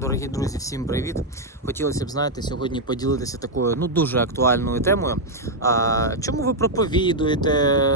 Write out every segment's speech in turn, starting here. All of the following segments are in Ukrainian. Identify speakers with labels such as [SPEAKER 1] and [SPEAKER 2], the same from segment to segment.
[SPEAKER 1] Дорогі друзі, всім привіт! Хотілося б знаєте, сьогодні поділитися такою ну дуже актуальною темою. А, чому ви проповідуєте,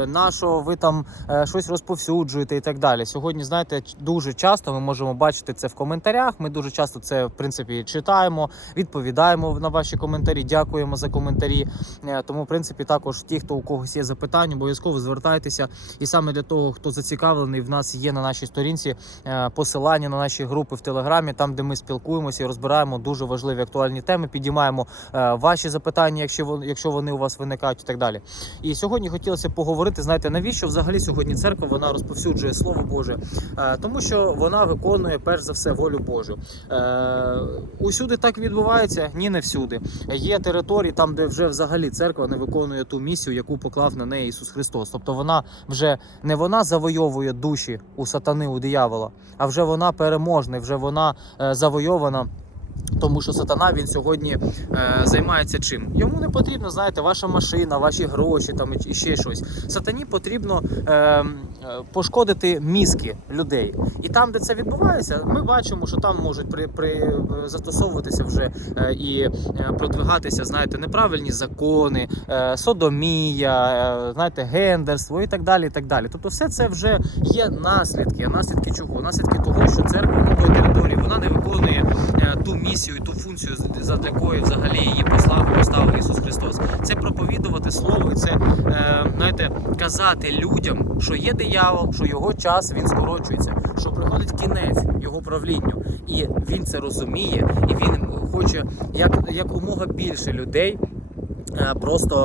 [SPEAKER 1] на що ви там е, щось розповсюджуєте і так далі? Сьогодні, знаєте, дуже часто ми можемо бачити це в коментарях. Ми дуже часто це в принципі читаємо, відповідаємо на ваші коментарі. Дякуємо за коментарі. Е, Тому, в принципі, також ті, хто у когось є запитання, обов'язково звертайтеся. І саме для того, хто зацікавлений, в нас є на нашій сторінці е, посилання на наші групи в Телеграмі, там де ми спілкуємося і розбираємо дуже важливі актуальні теми, підіймаємо е, ваші запитання, якщо вони, у вас виникають, і так далі. І сьогодні хотілося поговорити. Знаєте, навіщо взагалі сьогодні церква вона розповсюджує слово Боже? Е, Тому що вона виконує перш за все волю Божу. Е, Усюди так відбувається? Ні, не всюди. Є території там, де вже взагалі церква не виконує ту місію, яку поклав на неї Ісус Христос. Тобто вона вже не вона завойовує душі у сатани, у диявола, а вже вона переможна, вже вона е, завойована. Тому що сатана він сьогодні е, займається чим? Йому не потрібно, знаєте, ваша машина, ваші гроші там і ще щось. Сатані потрібно е, е, пошкодити мізки людей. І там, де це відбувається, ми бачимо, що там можуть при, при е, застосовуватися вже е, і е, продвигатися, знаєте, неправильні закони, е, содомія, е, знаєте, гендерство і так далі. І так далі. Тобто, все це вже є наслідки. А наслідки чого? Наслідки того, що церква на той території вона не виконує е, ту місію, ту функцію, задля якої взагалі її послав поставив Ісус Христос. Це проповідувати слово, і це е, знаєте, казати людям, що є диявол, що його час він скорочується, що приходить кінець його правлінню, і він це розуміє, і він хоче як, якомога більше людей. Е, Просто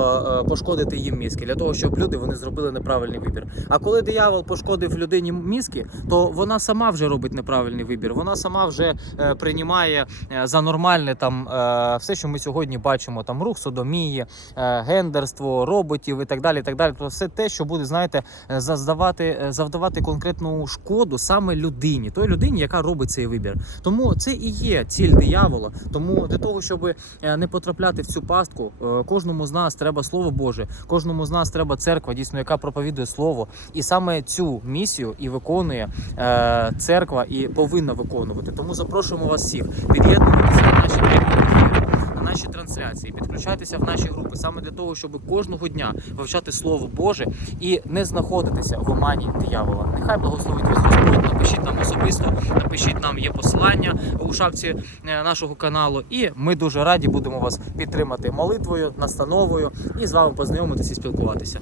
[SPEAKER 1] е, пошкодити їм мізки для того, щоб люди вони зробили неправильний вибір. А коли диявол пошкодив людині мізки, то вона сама вже робить неправильний вибір. Вона сама вже е, приймає за нормальне там все, що ми сьогодні бачимо: там рух содомії, гендерство, роботів і так далі. І так далі. Тобто все те, що буде, знаєте, заздавати, завдавати конкретну шкоду саме людині, той людині, яка робить цей вибір. Тому це і є ціль диявола. Тому для того, щоб не потрапляти в цю пастку, кожному з нас треба слово Боже, кожному з нас треба церква, дійсно, яка проповідує слово, і саме цю місію і виконує е, церква і повинна виконувати. Тому запрошуємо вас всіх під'єднуватися на наші наші трансляції, підключайтеся в наші групи саме для того, щоб кожного дня вивчати слово Боже і не знаходитися в омані диявола. Нехай благословить вас Господь. Напишіть нам особисто, нам є посилання у шапці е, нашого каналу. І ми дуже раді будемо вас підтримати молитвою, настановою і з вами познайомитися і спілкуватися.